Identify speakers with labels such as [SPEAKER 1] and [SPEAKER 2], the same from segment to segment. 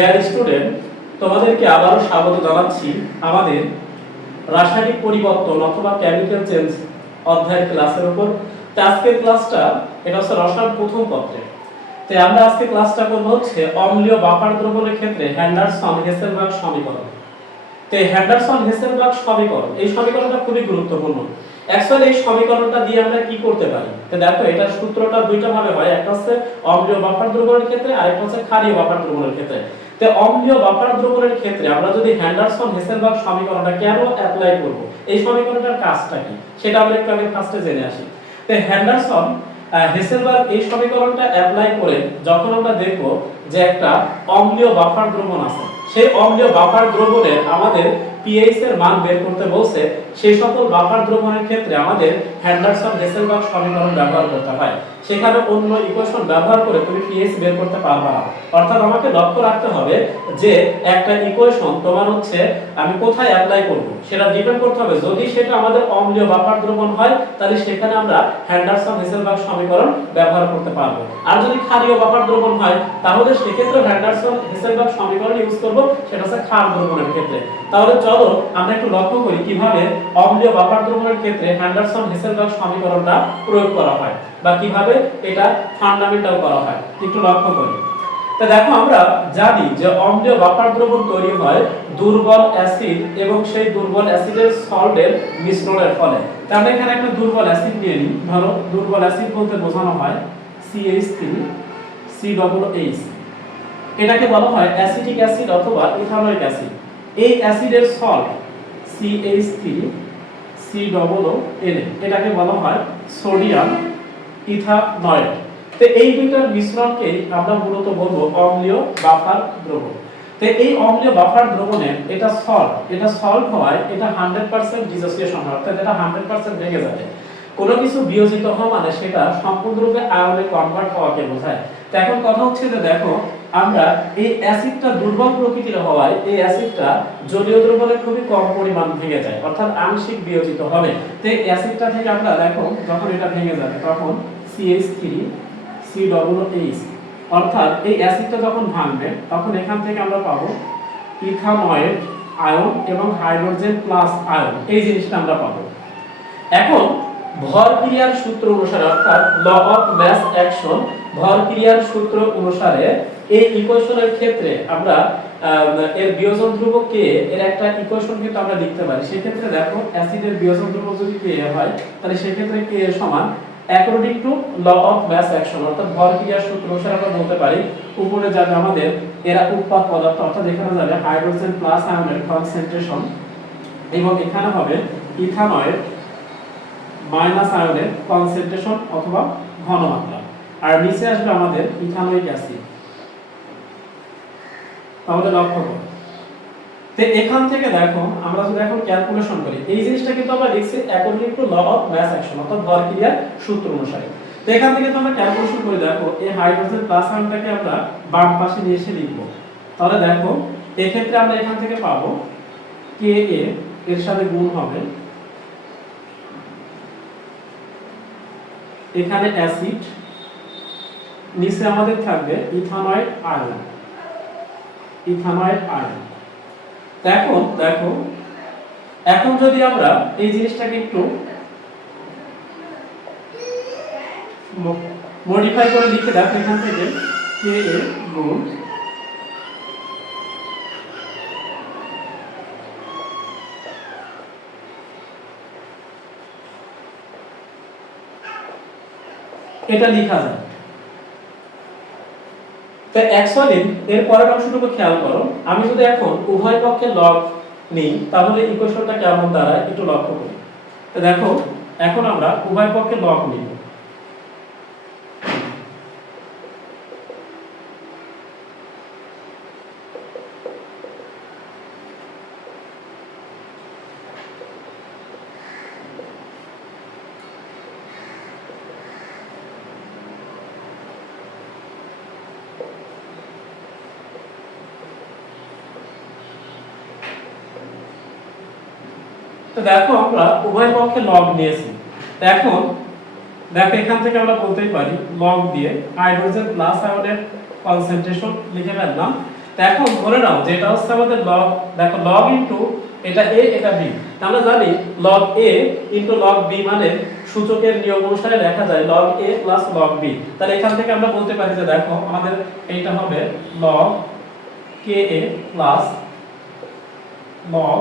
[SPEAKER 1] Dear student তোমাদেরকে আবারও স্বাগত জানাচ্ছি আমাদের রাসায়নিক পরিবর্তন অথবা কেমিক্যাল চেঞ্জ অধ্যায়ের ক্লাসের উপর। তো আজকের ক্লাসটা এটা হচ্ছে রসায়ন প্রথম পত্রে। তো আমরা আজকে ক্লাসটা করব হচ্ছে অম্লীয় বাফার দ্রবণের ক্ষেত্রে হ্যান্ডারসন হেসেলবার্গ সমীকরণ। তো হ্যান্ডারসন হেসেলবার্গ সমীকরণ, এই সমীকরণটা খুবই গুরুত্বপূর্ণ। অ্যাকচুয়ালি এই সমীকরণটা দিয়ে আমরা কি করতে পারি? তো দেখো এটার সূত্রটা দুইটা ভাবে হয়, একটা হচ্ছে অম্লীয় বাফার দ্রবণের ক্ষেত্রে, আরেকটা হচ্ছে ক্ষারীয় বাফার দ্রবণের ক্ষেত্রে। অম্লীয় বাফার দ্রবণের ক্ষেত্রে আমরা যদি হ্যান্ডারসন সমীকরণটা কেন অ্যাপ্লাই করব? এই সমীকরণটার কাজটা কি? সেটা আমরা একটু আগে ফার্স্টে জেনে আসি। হ্যান্ডারসন হেসেনবার্গ এই সমীকরণটা অ্যাপ্লাই করে যখন আমরা দেখব যে একটা অম্লীয় বাফার দ্রবণ আছে। সেই অম্লীয় বাফার দ্রবণের আমাদের পিএইচ এর মান বের করতে বলছে সেই সকল বাফার দ্রবণের ক্ষেত্রে আমাদের হ্যান্ডারসন হেসেলবার্গ সমীকরণ ব্যবহার করতে হয়। সেখানে অন্য ইকুয়েশন ব্যবহার করে তুমি পিএইচ বের করতে পারবে না। অর্থাৎ আমাকে লক্ষ্য রাখতে হবে যে একটা ইকুয়েশন তোমার হচ্ছে, আমি কোথায় অ্যাপ্লাই করব? সেটা ডিপেন্ড করতে হবে, যদি সেটা আমাদের অম্লীয় বাফার দ্রবণ হয়, তাহলে সেখানে আমরা হ্যান্ডারসন হেসেলবার্গ সমীকরণ ব্যবহার করতে পারব। আর যদি ক্ষারীয় বাফার দ্রবণ হয়, তাহলে সেক্ষেত্রে হ্যান্ডারসন হেসেলবার্গ সমীকরণ ইউজ করব, সেটা হচ্ছে ক্ষার দ্রবণের ক্ষেত্রে। তাহলে চলো, আমরা একটু লক্ষ্য করি কীভাবে অম্লীয় বাফার দ্রবণের ক্ষেত্রে হ্যান্ডারসন হেসেলবার্গ সমীকরণটা প্রয়োগ করা হয় বা কীভাবে এটা ফান্ডামেন্টাল করা হয়, একটু লক্ষ্য করি। তা দেখো, আমরা জানি যে অম্লীয় বাফার দ্রবণ তৈরি হয় দুর্বল অ্যাসিড এবং সেই দুর্বল অ্যাসিডের সল্টের মিশ্রণের ফলে। তা আমরা এখানে একটা দুর্বল অ্যাসিড নিয়ে নিই। ধরো, দুর্বল অ্যাসিড বলতে বোঝানো হয় CH3 সি ডবল এইচ এটাকে বলা হয় অ্যাসিটিক অ্যাসিড অথবা ইথানোয়িক অ্যাসিড। এই অ্যাসিডের salt CH3 C double N, এটাকে বলা হয় সোডিয়াম ইথানয়েড। তো এই দুইটার মিশ্রণকে আমরা মূলত বলব অম্লীয় বাফার দ্রবণ। তো এই অম্লীয় বাফার দ্রবণের এটা সল্ট এটা সল্ট হওয়ায় এটা 100% ডিসোসিয়েশন হয়, অর্থাৎ এটা 100% ভেঙে যাবে। কোনো কিছু বিয়োজিত হওয়া মানে সেটা সম্পূর্ণরূপে আয়নে কনভার্ট হওয়াকে বোঝায়। তো এখন কথা হচ্ছে যে দেখো আমরা এই অ্যাসিডটা দুর্বল প্রকৃতির হওয়ায় এই অ্যাসিডটা জলীয় দ্রবণে খুবই কম পরিমাণ ভেঙে যায়, অর্থাৎ আংশিক বিয়োজিত হবে। তো এই অ্যাসিডটা থেকে আমরা দেখো, যখন এটা ভেঙে যাবে, তখন CH3 C ডবল H, অর্থাৎ এই অ্যাসিডটা যখন ভাঙবে, তখন এখান থেকে আমরা পাবো ইথানয়েড আয়ন এবং হাইড্রোজেন প্লাস আয়ন, এই জিনিসটা আমরা পাবো। এখন ভর ক্রিয়ার সূত্র অনুসারে, অর্থাৎ ল অফ ম্যাস অ্যাকশন ভর ক্রিয়ার সূত্র অনুসারে এই ইকুয়েশনের ক্ষেত্রে আমরা এর বিয়োজন ধ্রুবক কে, এর একটা ইকুয়েশন কিন্তু আমরা লিখতে পারি। সেক্ষেত্রে দেখো অ্যাসিডের বিয়োজন ধ্রুবক যদি কে হয়, তাহলে সেক্ষেত্রে কে সমান? According to law of mass action অর্থাৎ ভর ক্রিয়ার সূত্র অনুসারে আমরা বলতে পারি, উপরে যাবে আমাদের এরা উৎপাদ পদার্থ, অর্থাৎ এখানে যাবে হাইড্রোজেন প্লাস আয়নের কনসেন্ট্রেশন এবং এখানে হবে ইথানয়েড মাইনাস আয়নের কনসেন্ট্রেশন অথবা ঘনমাত্রা। আর নিচে আসবে আমাদের ইথানোয়িক অ্যাসিড তাহলে লক্ষ্য করো। তো এখান থেকে দেখো, আমরা যদি এখন ক্যালকুলেশন করি। এই জিনিসটা কিন্তু আমরা লিখছি according to law of mass action অর্থাৎ ভর ক্রিয়ার সূত্র অনুসারে। তো এখান থেকে তোমরা ক্যালকুলেশন করে দেখো এই হাইড্রোজেন প্লাস আয়নটাকে আমরা বাম পাশে নিয়ে এসে লিখব। তাহলে দেখো, এক্ষেত্রে আমরা এখান থেকে পাবো কে এ এর সাথে গুণ হবে এখানে অ্যাসিড, নিচে আমাদের থাকবে ইথানয়েড আয়ন। ইথানয়েড আয়ন। দেখো দেখো, এখন যদি আমরা এই জিনিসটাকে একটু মডিফাই করে লিখে দেখো, এখান থেকে কে এ গুণ এটা লেখা যায়। তো অ্যাক্সলিন এর পরের অংশটুকু খেয়াল করো। আমি যদি এখন উভয় পক্ষে লগ নিই, তাহলে ইকুয়েশনটা কেমন দাঁড়ায় একটু লক্ষ্য করি। তো দেখো, এখন আমরা উভয় পক্ষে লগ নিব। তো দেখো আমরা উভয় পক্ষে লগ নিয়েছি। এখন দেখো এখান থেকে আমরা বলতেই পারি লগ দিয়ে হাইড্রোজেন প্লাস আয়নের কনসেন্ট্রেশন লিখে ফেললাম। এখন ধরে নাও যে এটা হচ্ছে আমাদের log, দেখো log ইনটু এটা a, এটা b আমরা জানি log a into log b মানে সূচকের নিয়ম অনুসারে লেখা যায় log A plus log B তাহলে এখান থেকে আমরা বলতে পারি যে দেখো আমাদের এইটা হবে log K A plus log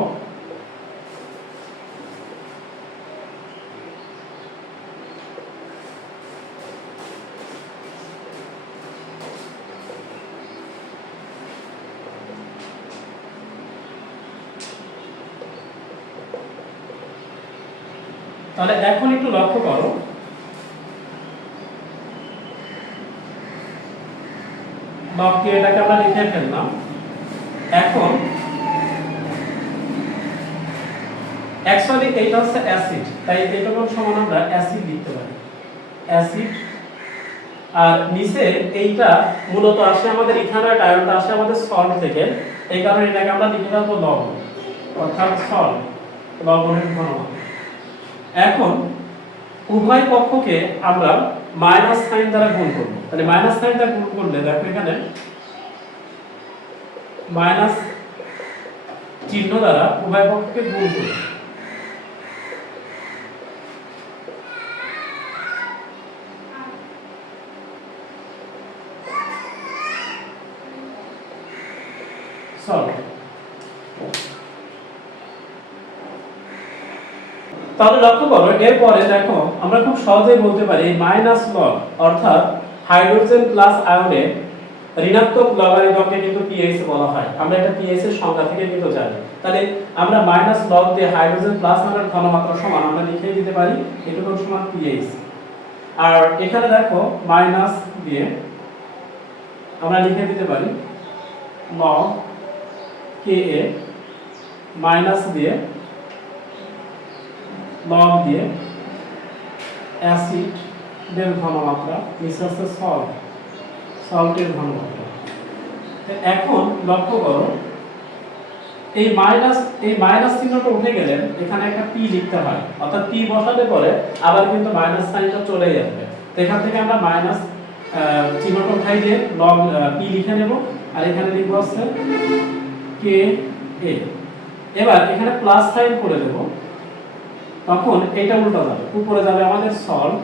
[SPEAKER 1] তাহলে এখন একটু লক্ষ্য করো। লগ কে এটাকে আমরা লিখে ফেললাম। এখন অ্যাকচুয়ালি এইটা হচ্ছে অ্যাসিড তাই এটাকে সমান আমরা অ্যাসিড লিখতে পারি। অ্যাসিড আর নিচে এইটা মূলত আসে আমাদের ইথানয়েড আয়নটা আসে আমাদের সল্ট থেকে। এই কারণে এটাকে আমরা লিখে রাখব লবণ, অর্থাৎ সল্ট লবণের ঘনমাত্রা। এখন উভয় পক্ষকে আমরা মাইনাস সাইন দ্বারা গুণ করব। তাহলে মাইনাস সাইন দ্বারা গুণ করলে দেখো এখানে মাইনাস চিহ্ন দ্বারা উভয় পক্ষকে গুণ করব। তাহলে লক্ষ্য করো, এরপরে দেখো, আমরা খুব সহজেই বলতে পারি মাইনাস লগ অর্থাৎ হাইড্রোজেন প্লাস আয়নে ঋণাত্মক লগারিদমকে কিন্তু পিএইচ বলা হয়। আমরা এটা পিএইচ এর সংজ্ঞা থেকে কিন্তু জানি। তাহলে আমরা মাইনাস লগ দিয়ে হাইড্রোজেন প্লাস আয়নের ঘনমাত্রা সমান আমরা লিখে দিতে পারি এটুকু সমান পিএইচ আর এখানে দেখো মাইনাস দিয়ে আমরা লিখে দিতে পারি লগ কে এ মাইনাস দিয়ে লগ দিয়ে অ্যাসিড এর ঘনমাত্রা নিচে হচ্ছে সল্ট সল্টের ঘনমাত্রা। এখন লক্ষ্য করো, এই মাইনাস এই মাইনাস চিহ্নটা উঠে গেলে এখানে একটা পি লিখতে হয়। অর্থাৎ পি বসালে পরে, আবার কিন্তু মাইনাস সাইনটা চলে যাবে তো এখান থেকে আমরা মাইনাস চিহ্নটা উঠাই দিয়ে লগ পি লিখে নেব। আর এখানে লিখব হচ্ছে কে এ এবার এখানে প্লাস সাইন করে দেবো। তখন এটা উল্টো যাবে উপরে যাবে আমাদের সল্ট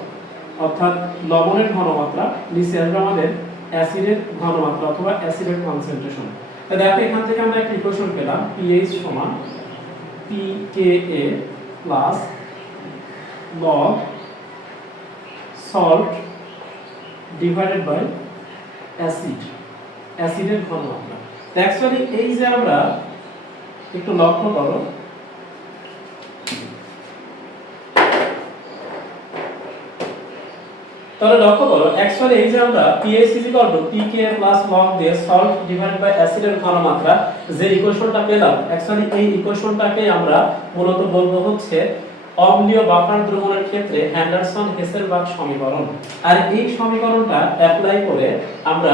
[SPEAKER 1] অর্থাৎ লবণের ঘনমাত্রা, নিচে আসবে আমাদের অ্যাসিডের ঘনমাত্রা অথবা অ্যাসিডের কনসেন্ট্রেশন দেখো এখান থেকে আমরা একটা ইকুয়েশন পেলাম পিএইচ সমান P K A plus log salt divided by acid অ্যাসিডের ঘনমাত্রা অ্যাকচুয়ালি এই যে আমরা একটু লক্ষ্য করো তাহলে লক্ষ্য করো অ্যাকচুয়ালি এই যে আমরা pH pK log দিয়ে সল্ট ডিভাইডেড বাই অ্যাসিডের ঘনমাত্রা, যে ইকুয়েশনটা পেলাম অ্যাকচুয়ালি এই ইকুয়েশনটাকে আমরা মূলত বলব হচ্ছে অম্লীয় বাফার দ্রবণের ক্ষেত্রে হ্যান্ডারসন হেসেলবার্গ সমীকরণ। আর এই সমীকরণটা অ্যাপ্লাই করে আমরা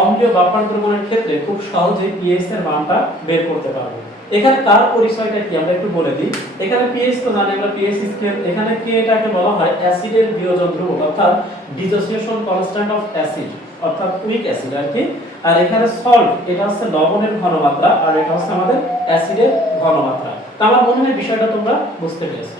[SPEAKER 1] অম্লীয় বাফার দ্রবণের ক্ষেত্রে খুব সহজেই pH এর মানটা বের করতে পারব। এখানে তার পরিচয়টা কি? আমরা একটু বলে দিই। এখানে পিএস তো জানি আমরা পিএইচ স্কেল এখানে কে এটাকে বলা হয় অ্যাসিডের বিয়োজন ধ্রুবক, অর্থাৎ ডিসোসিয়েশন কনস্ট্যান্ট অফ অ্যাসিড, অর্থাৎ উইক অ্যাসিড আর কি। আর এখানে সল্ট, এটা হচ্ছে লবণের ঘনমাত্রা, আর এটা হচ্ছে আমাদের অ্যাসিডের ঘনমাত্রা। তা আমার মনে হয় বিষয়টা তোমরা বুঝতে পেরেছ।